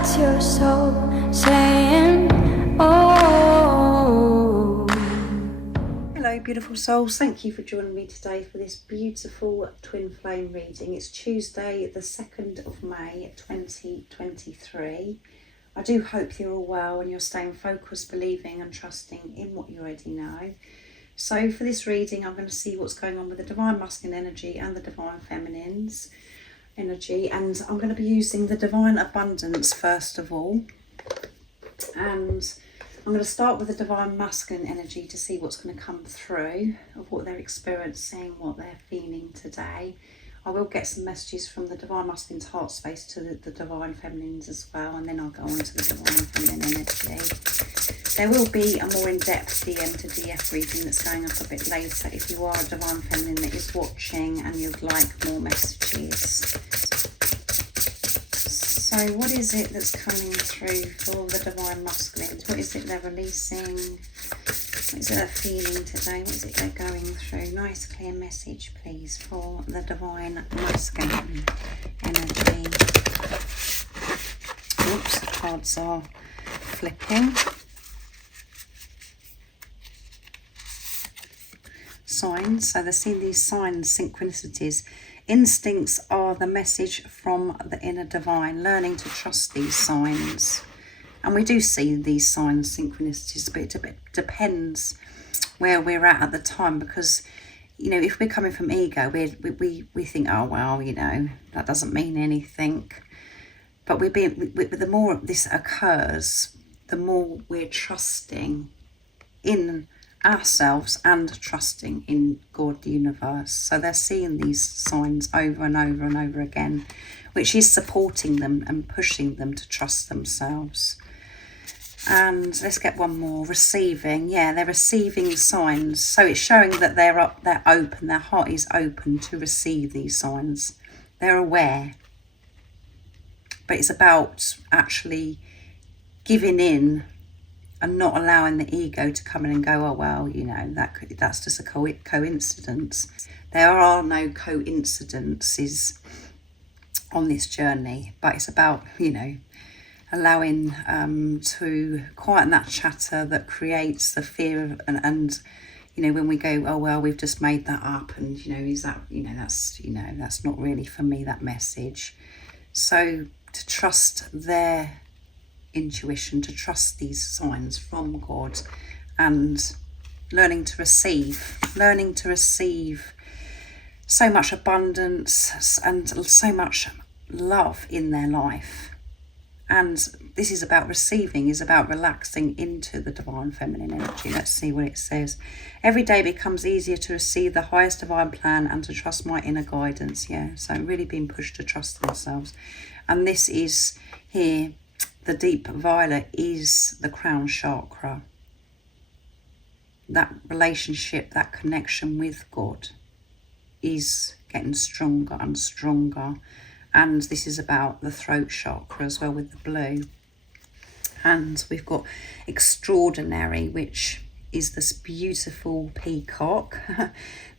That's your soul saying, oh. Hello beautiful souls, thank you for joining me today for this beautiful twin flame reading. It's Tuesday the 2nd of May 2023. I do hope you're all well and you're staying focused, believing and trusting in what you already know. So for this reading I'm going to see what's going on with the Divine Masculine energy and the Divine Feminine's energy, and I'm going to be using the Divine Abundance first of all, and I'm going to start with the Divine Masculine energy to see what's going to come through of what they're experiencing, what they're feeling today. I will get some messages from the Divine Masculine's heart space to the Divine Feminine's as well, and then I'll go on to the Divine Feminine energy. There will be a more in-depth DM to DF reading that's going up a bit later if you are a Divine Feminine that is watching and you'd like more messages. So what is it that's coming through for the Divine Masculines? What is it they're releasing? What is it they're feeling today? What is it they're going through? Nice clear message please for the Divine Masculine energy. Oops, the cards are flipping. Signs, so they're seeing these signs, synchronicities. Instincts are the message from the inner divine, learning to trust these signs. And we do see these signs, synchronicities, but it depends where we're at the time, because, you know, if we're coming from ego, we think, oh, well, you know, that doesn't mean anything. But the more this occurs, the more we're trusting in ourselves and trusting in God, the universe. So they're seeing these signs over and over and over again, which is supporting them and pushing them to trust themselves. And let's get one more. Receiving. Yeah, they're receiving signs. So it's showing that they're open, their heart is open to receive these signs. They're aware. But it's about actually giving in and not allowing the ego to come in and go, oh, well, you know, that's just a coincidence. There are no coincidences on this journey, but it's about, you know, allowing to quieten that chatter that creates the fear of, and you know, when we go, oh, well, we've just made that up, and, you know, is that, you know, that's not really for me, that message. So to trust their intuition, to trust these signs from God, and learning to receive so much abundance and so much love in their life. And this is about receiving, is about relaxing into the Divine Feminine energy. Let's see what it says. Every day becomes easier to receive the highest divine plan and to trust my inner guidance. Yeah, so really being pushed to trust themselves. And this is here, the deep violet is the crown chakra. That relationship, that connection with God is getting stronger and stronger. And this is about the throat chakra as well with the blue. And we've got extraordinary, which is this beautiful peacock.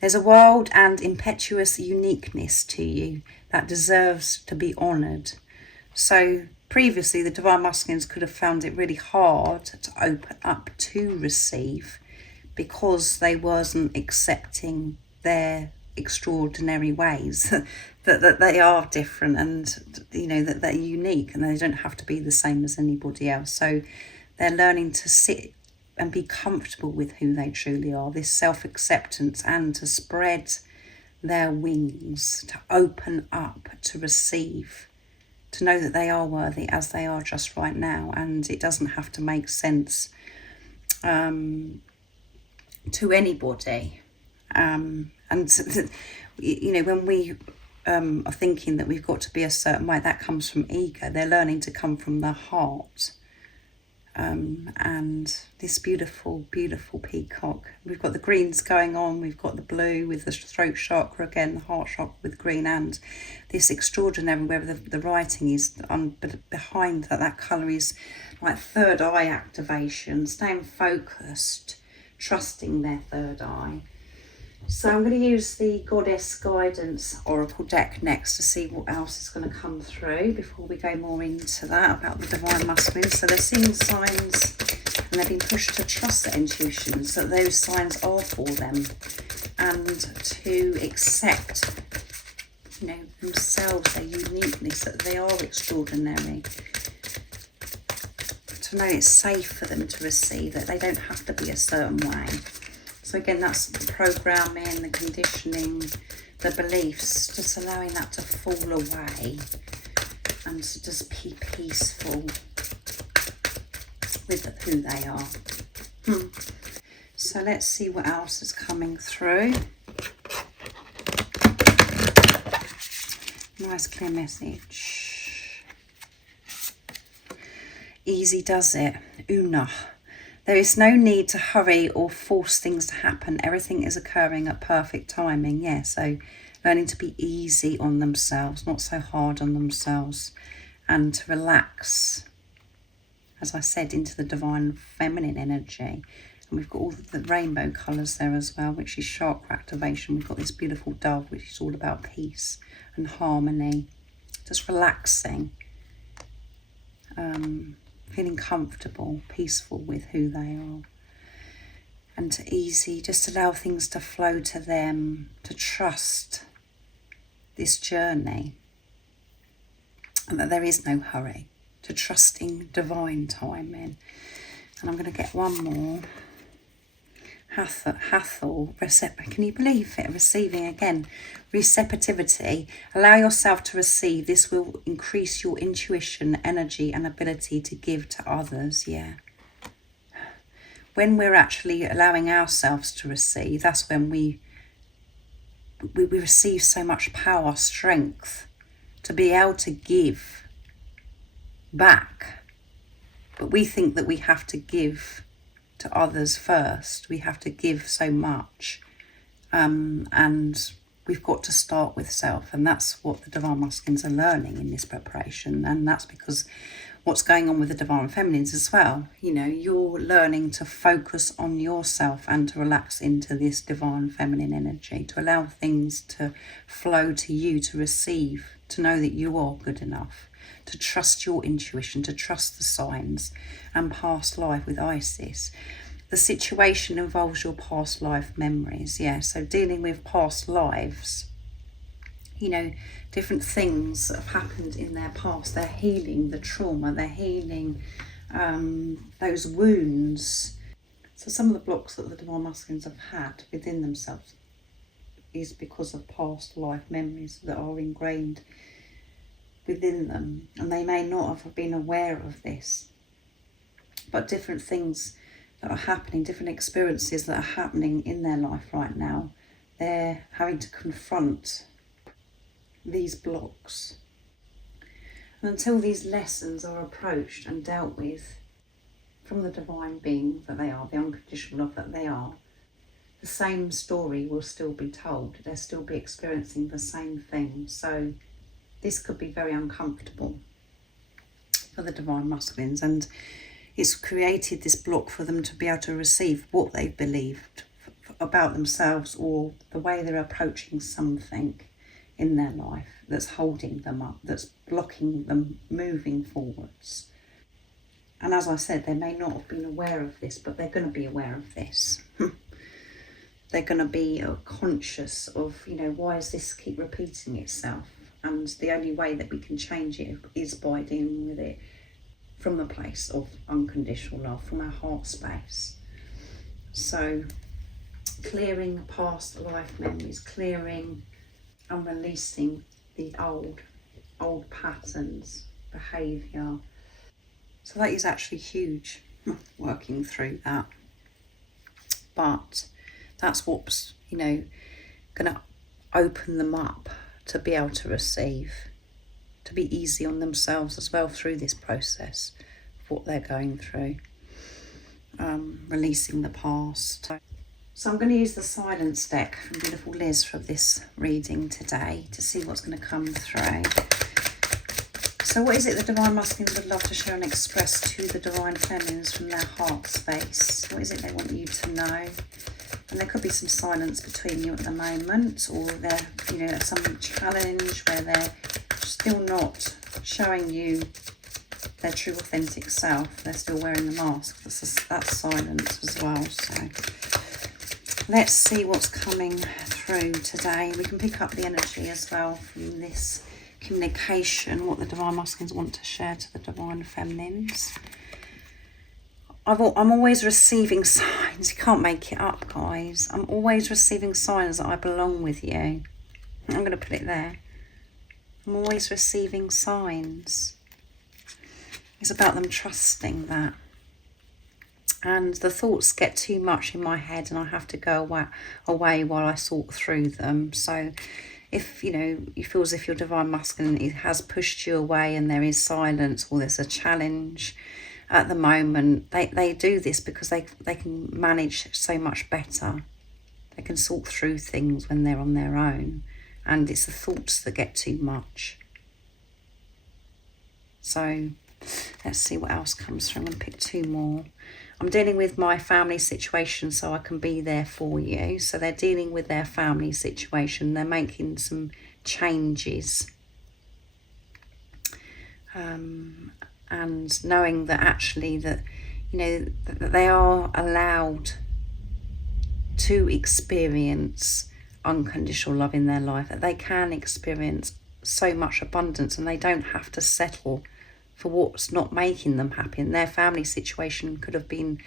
There's a wild and impetuous uniqueness to you that deserves to be honoured. So previously, the Divine Masculines could have found it really hard to open up to receive because they wasn't accepting their extraordinary ways, that they are different, and, you know, that they're unique and they don't have to be the same as anybody else. So they're learning to sit and be comfortable with who they truly are, this self-acceptance, and to spread their wings, to open up, to receive, to know that they are worthy as they are just right now, and it doesn't have to make sense to anybody. And you know, when we are thinking that we've got to be a certain way, that comes from ego. They're learning to come from the heart. And this beautiful, beautiful peacock. We've got the greens going on, we've got the blue with the throat chakra again, the heart chakra with green, and this extraordinary, where the writing is on behind that colour is like third eye activation, staying focused, trusting their third eye. So I'm going to use the Goddess Guidance Oracle deck next to see what else is going to come through before we go more into that about the Divine Masculine. So they're seeing signs and they've been pushed to trust their intuitions, that those signs are for them, and to accept, you know, themselves, their uniqueness, that they are extraordinary. To know it's safe for them to receive, that they don't have to be a certain way. So again, that's the programming, the conditioning, the beliefs, just allowing that to fall away and to just be peaceful with who they are. So let's see what else is coming through. Nice clear message. Easy does it. Una. There is no need to hurry or force things to happen. Everything is occurring at perfect timing. Yeah, so learning to be easy on themselves, not so hard on themselves, and to relax, as I said, into the divine feminine energy. And we've got all the rainbow colours there as well, which is chakra activation. We've got this beautiful dove, which is all about peace and harmony. Just relaxing. Feeling comfortable, peaceful with who they are. And to easy, just allow things to flow to them, to trust this journey. And that there is no hurry, to trusting divine timing. And I'm going to get one more. Hathor, can you believe it? Receiving again. Receptivity. Allow yourself to receive. This will increase your intuition, energy, and ability to give to others. Yeah. When we're actually allowing ourselves to receive, that's when we receive so much power, strength to be able to give back. But we think that we have to give to others first. We have to give so much, and we've got to start with self, and that's what the Divine Masculines are learning in this preparation. And that's because what's going on with the Divine Feminines as well, you know, you're learning to focus on yourself and to relax into this Divine Feminine energy, to allow things to flow to you, to receive, to know that you are good enough, to trust your intuition, to trust the signs and past life with Isis. The situation involves your past life memories, yeah, so dealing with past lives, you know, different things that have happened in their past. They're healing the trauma, they're healing those wounds. So some of the blocks that the Divine Masculines have had within themselves is because of past life memories that are ingrained within them, and they may not have been aware of this, but different things that are happening, different experiences that are happening in their life right now, they're having to confront these blocks. And until these lessons are approached and dealt with from the divine being that they are, the unconditional love that they are, the same story will still be told. They'll still be experiencing the same thing. So this could be very uncomfortable for the Divine Masculines, and it's created this block for them to be able to receive what they've believed about themselves, or the way they're approaching something in their life that's holding them up, that's blocking them moving forwards. And as I said, they may not have been aware of this, but they're going to be aware of this. They're going to be conscious of, you know, why does this keep repeating itself? And the only way that we can change it is by dealing with it from the place of unconditional love, from our heart space. So clearing past life memories, clearing and releasing the old patterns, behaviour. So that is actually huge, working through that. But that's what's, you know, going to open them up to be able to receive, to be easy on themselves as well through this process of what they're going through, releasing the past. So I'm going to use the silence deck from beautiful Liz for this reading today to see what's going to come through. So what is it the Divine Masculines would love to share and express to the Divine Feminines from their heart space? What is it they want you to know? And there could be some silence between you at the moment, or there, you know, some challenge where they're still not showing you their true authentic self. They're still wearing the mask. That's silence as well. So let's see what's coming through today. We can pick up the energy as well from this communication, what the Divine Masculines want to share to the Divine Feminines. I'm always receiving signs. You can't make it up, guys. I'm always receiving signs that I belong with you. I'm going to put it there. I'm always receiving signs. It's about them trusting that. And the thoughts get too much in my head and I have to go away while I sort through them. So if, you know, you feel as if your Divine Masculine has pushed you away and there is silence or there's a challenge at the moment, they do this because they can manage so much better. They can sort through things when they're on their own. And it's the thoughts that get too much. So let's see what else comes through. I'm going to pick 2 more. I'm dealing with my family situation so I can be there for you. So they're dealing with their family situation. They're making some changes. And knowing that actually that, you know, that they are allowed to experience unconditional love in their life, that they can experience so much abundance and they don't have to settle for what's not making them happy. And their family situation could have been,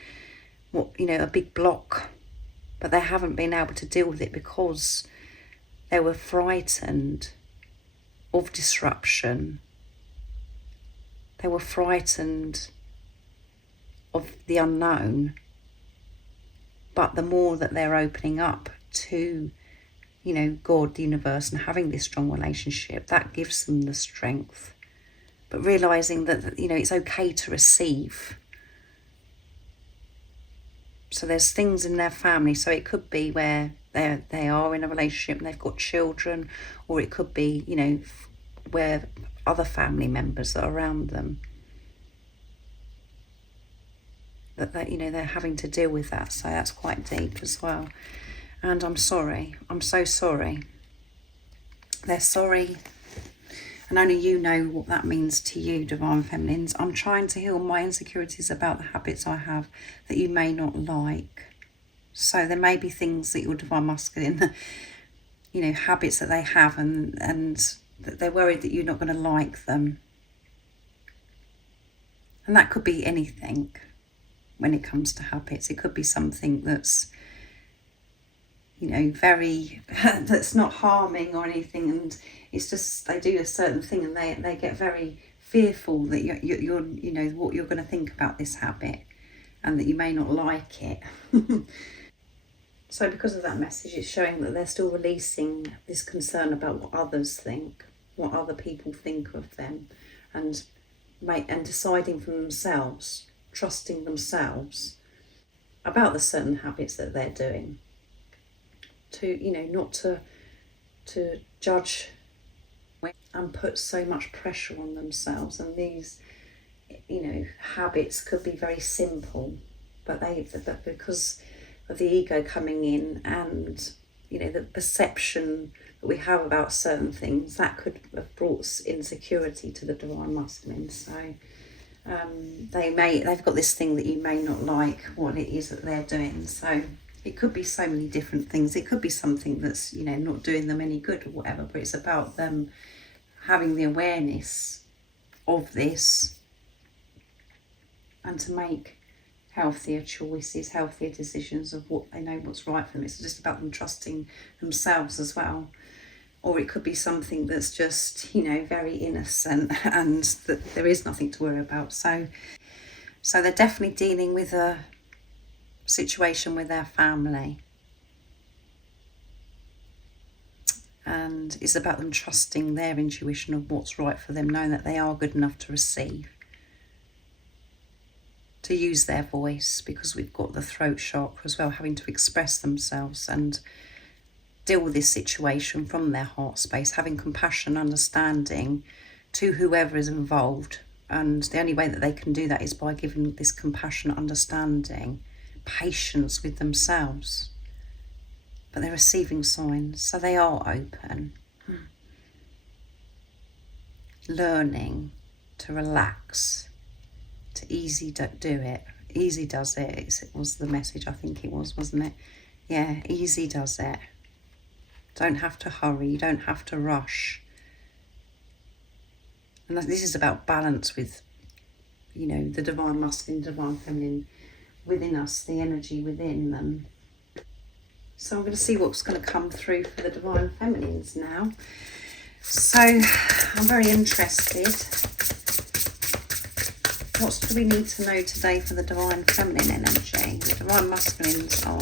what, you know, a big block, but they haven't been able to deal with it because they were frightened of disruption. They were frightened of the unknown. But the more that they're opening up to, you know, God, the universe, and having this strong relationship, that gives them the strength. But realising that, you know, it's okay to receive. So there's things in their family. So it could be where they are in a relationship and they've got children, or it could be, you know, where other family members that are around them, that you know, they're having to deal with that. So that's quite deep as well. And I'm sorry. I'm so sorry. They're sorry. And only you know what that means to you, Divine Feminines. I'm trying to heal my insecurities about the habits I have that you may not like. So there may be things that your Divine Masculine, you know, habits that they have, and that they're worried that you're not going to like them. And that could be anything when it comes to habits. It could be something that's, you know, very, that's not harming or anything, and it's just they do a certain thing and they get very fearful that you're you know, what you're going to think about this habit and that you may not like it. So because of that message, it's showing that they're still releasing this concern about what others think, what other people think of them, and deciding for themselves, trusting themselves about the certain habits that they're doing. To, you know, not to judge and put so much pressure on themselves. And these, you know, habits could be very simple, but because of the ego coming in and, you know, the perception that we have about certain things, that could have brought insecurity to the Divine Masculine. So they've got this thing that you may not like what it is that they're doing. So it could be so many different things. It could be something that's, you know, not doing them any good or whatever, but it's about them having the awareness of this and to make healthier choices, healthier decisions of what they know what's right for them. It's just about them trusting themselves as well. Or it could be something that's just, you know, very innocent and that there is nothing to worry about. So they're definitely dealing with a situation with their family. And it's about them trusting their intuition of what's right for them, knowing that they are good enough to receive, to use their voice, because we've got the throat chakra as well, having to express themselves and deal with this situation from their heart space, having compassion, understanding to whoever is involved. And the only way that they can do that is by giving this compassionate understanding, patience with themselves, but they're receiving signs, so they are open. Learning to relax, to easy do it. Easy does it. It was the message, I think it was, wasn't it? Yeah, easy does it. Don't have to hurry, you don't have to rush. And this is about balance with, you know, the divine masculine, divine feminine within us, the energy within them. So I'm going to see what's going to come through for the divine feminines now. So I'm very interested. What do we need to know today for the divine feminine energy? The divine masculines are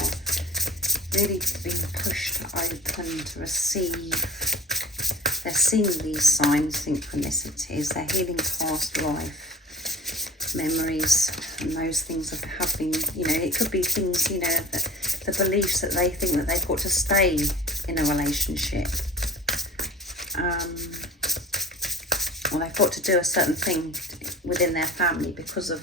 really being pushed open to receive. They're seeing these signs, synchronicities. They're healing past life memories, and those things have been, you know, it could be things, you know, the beliefs that they think that they've got to stay in a relationship. Or they've got to do a certain thing within their family because of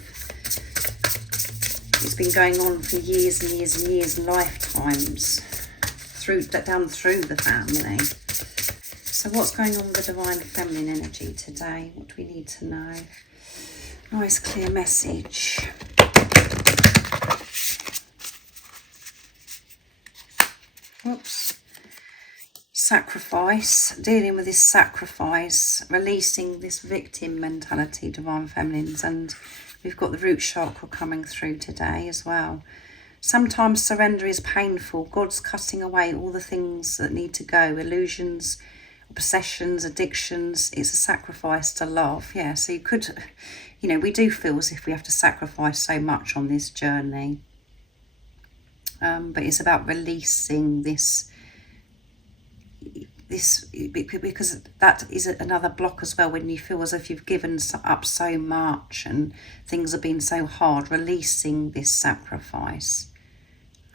it's been going on for years and years and years, lifetimes, down through the family. So what's going on with the divine feminine energy today? What do we need to know? Nice clear message. Whoops. Sacrifice, dealing with this sacrifice, releasing this victim mentality, divine feminines, and we've got the root chakra coming through today as well. Sometimes surrender is painful. God's cutting away all the things that need to go, illusions, obsessions, addictions. It's a sacrifice to love. Yeah, so you could, you know, we do feel as if we have to sacrifice so much on this journey. But it's about releasing this, because that is another block as well, when you feel as if you've given up so much and things have been so hard. Releasing this sacrifice,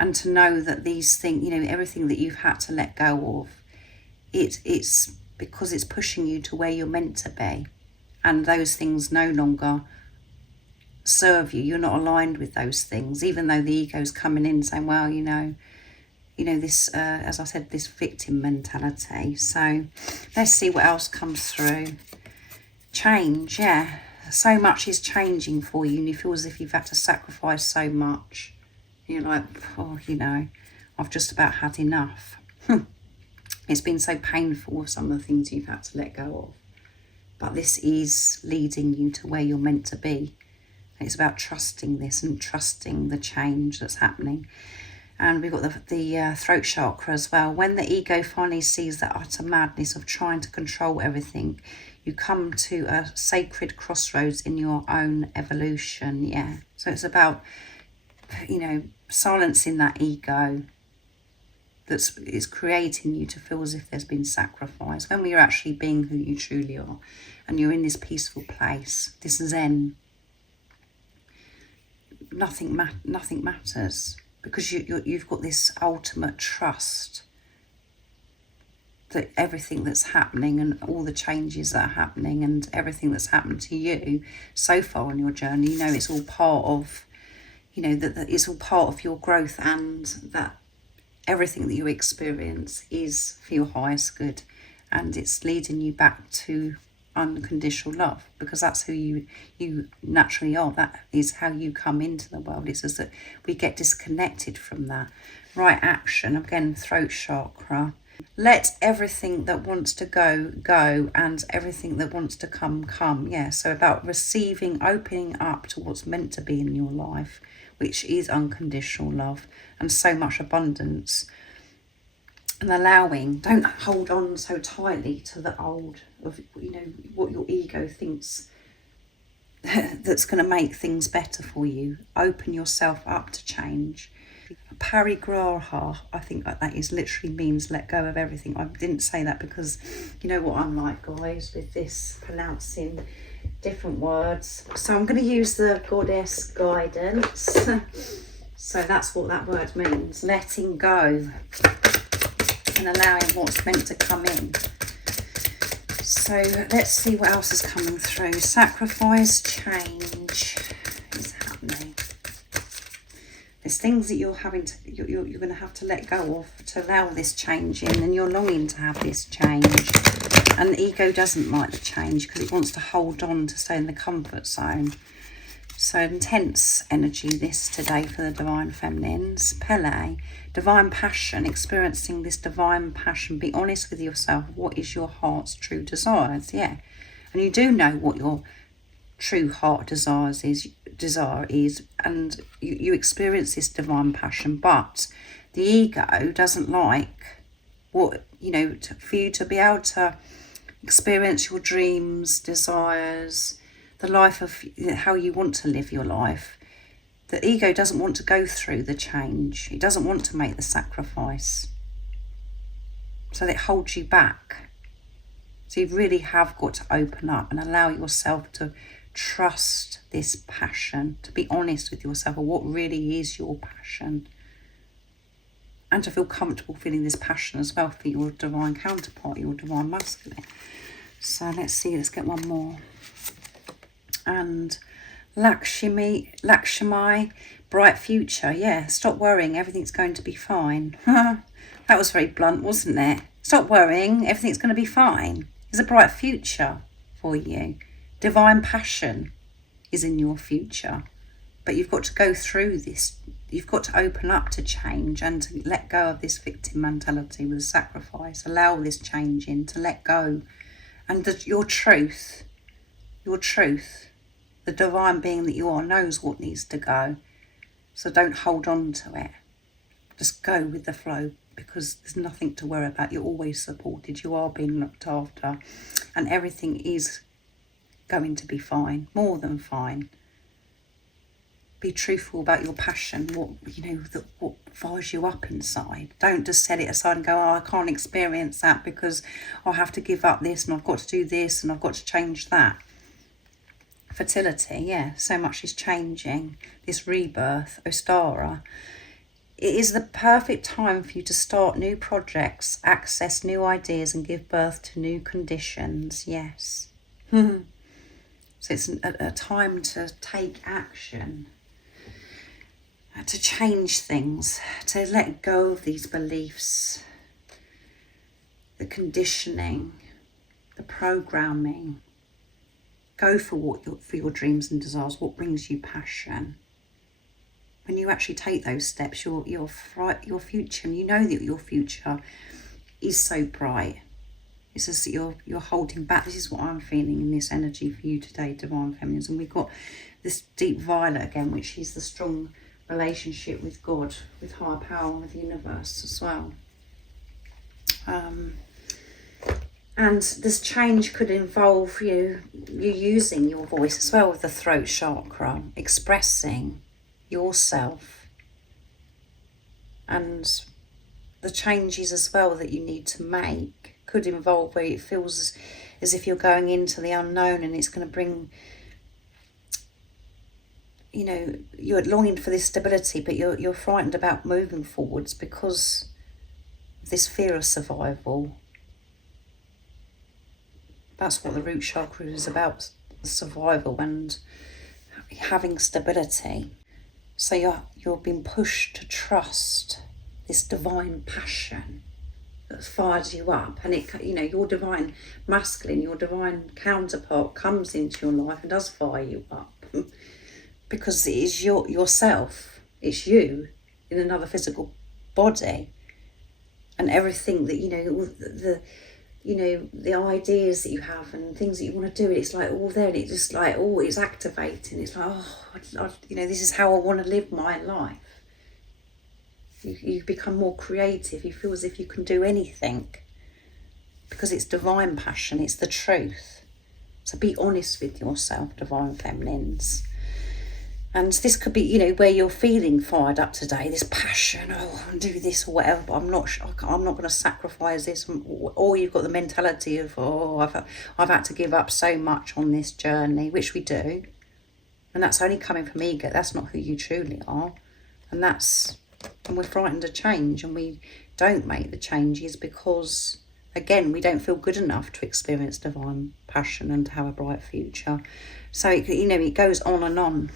and to know that these things, you know, everything that you've had to let go of, it's because it's pushing you to where you're meant to be, and those things no longer serve you. You're not aligned with those things, even though the ego's coming in saying, well, you know this, as I said, this victim mentality. So let's see what else comes through. Change, yeah. So much is changing for you, and you feel as if you've had to sacrifice so much. You're like, oh, you know, I've just about had enough. It's been so painful with some of the things you've had to let go of. But this is leading you to where you're meant to be. It's about trusting this and trusting the change that's happening. And we've got the throat chakra as well. When the ego finally sees the utter madness of trying to control everything, you come to a sacred crossroads in your own evolution. Yeah. So it's about, you know, silencing that ego is creating you to feel as if there's been sacrifice, when you're actually being who you truly are, and you're in this peaceful place, this zen. Nothing matters. Because you've got this ultimate trust that everything that's happening and all the changes that are happening and everything that's happened to you so far on your journey, you know, it's all part of, you know, that it's all part of your growth, and that everything that you experience is for your highest good, and it's leading you back to unconditional love, because that's who you naturally are. That is how you come into the world. It's just that we get disconnected from that. Right action, again, throat chakra. Let everything that wants to go, and everything that wants to come. Yeah, so about receiving, opening up to what's meant to be in your life, which is unconditional love and so much abundance. And allowing, don't hold on so tightly to the old, of, you know, what your ego thinks that's going to make things better for you. Open yourself up to change. Parigraha, I think that is literally means let go of everything. I didn't say that because you know what I'm like, guys, with this pronouncing different words. So I'm going to use the goddess guidance. So that's what that word means, letting go and allowing what's meant to come in. So let's see what else is coming through. Sacrifice, change is happening. There's things that you're having to, you're going to have to let go of to allow this change in, and you're longing to have this change. And the ego doesn't like the change because it wants to hold on to stay in the comfort zone. So intense energy this today for the Divine Feminines. Pele, divine passion, experiencing this divine passion. Be honest with yourself. What is your heart's true desires? Yeah. And you do know what your true heart desire is, and you experience this divine passion, but the ego doesn't like what, you know, for you to be able to experience your dreams, desires, the life of how you want to live your life. The ego doesn't want to go through the change. It doesn't want to make the sacrifice. So it holds you back. So you really have got to open up and allow yourself to trust this passion, to be honest with yourself of what really is your passion, and to feel comfortable feeling this passion as well for your divine counterpart, your divine masculine. So let's see, let's get one more. And Lakshmi, bright future. Yeah, stop worrying, everything's going to be fine. That was very blunt, wasn't it? Stop worrying, everything's going to be fine. There's a bright future for you. Divine passion is in your future, but you've got to go through this. You've got to open up to change and to let go of this victim mentality with sacrifice. Allow this change in, to let go. And your truth, the divine being that you are, knows what needs to go. So don't hold on to it. Just go with the flow, because there's nothing to worry about. You're always supported. You are being looked after, and everything is going to be fine, more than fine. Be truthful about your passion, what fires you up inside. Don't just set it aside and go, oh, I can't experience that because I'll have to give up this, and I've got to do this, and I've got to change that. Fertility, yeah, so much is changing. This rebirth, Ostara. It is the perfect time for you to start new projects, access new ideas, and give birth to new conditions. Yes. So it's a time to take action, to change things, to let go of these beliefs, the conditioning, the programming. Go for your dreams and desires, what brings you passion. When you actually take those steps, your future, and you know that your future is so bright. It's just that you're holding back. This is what I'm feeling in this energy for you today, Divine Feminines. And we've got this deep violet again, which is the strong relationship with God, with higher power, with the universe as well. And this change could involve you using your voice as well, with the throat chakra, expressing yourself, and the changes as well that you need to make could involve where it feels as if you're going into the unknown, and it's going to bring, you're longing for this stability, but you're frightened about moving forwards because of this fear of survival. That's what the root chakra is about, survival and having stability. So you're being pushed to trust this divine passion that fires you up, and your divine masculine, your divine counterpart comes into your life and does fire you up, because it is yourself, it's you in another physical body, and everything that the ideas that you have and things that you want to do, it's like all there, and it's just like, oh, it's activating. It's like, this is how I want to live my life. You become more creative. You feel as if you can do anything because it's divine passion. It's the truth. So be honest with yourself, Divine Feminines. And this could be, where you're feeling fired up today, this passion, oh, I'll do this or whatever, but I'm not going to sacrifice this. Or you've got the mentality of, oh, I've had to give up so much on this journey, which we do. And that's only coming from ego. That's not who you truly are. And we're frightened of change, and we don't make the changes because again, we don't feel good enough to experience divine passion and to have a bright future. So, it goes on and on.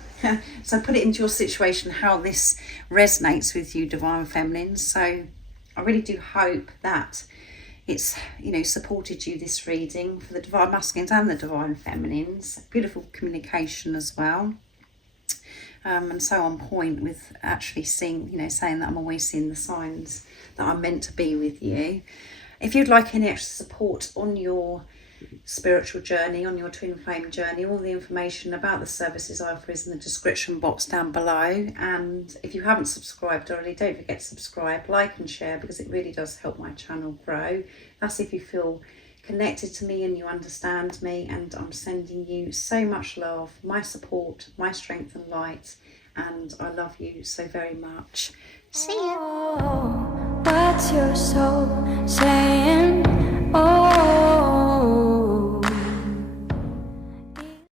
So put it into your situation, how this resonates with you, divine feminines. So I really do hope that it's, supported you, this reading, for the divine masculines and the divine feminines. Beautiful communication as well. And so on point with actually seeing, saying that I'm always seeing the signs that I'm meant to be with you. If you'd like any extra support on your spiritual journey, on your twin flame journey, all the information about the services I offer is in the description box down below. And if you haven't subscribed already, don't forget to subscribe, like and share, because it really does help my channel grow. That's if you feel connected to me and you understand me, and I'm sending you so much love, my support, my strength and light, and I love you so very much. See ya. Oh, what's your soul saying? Oh.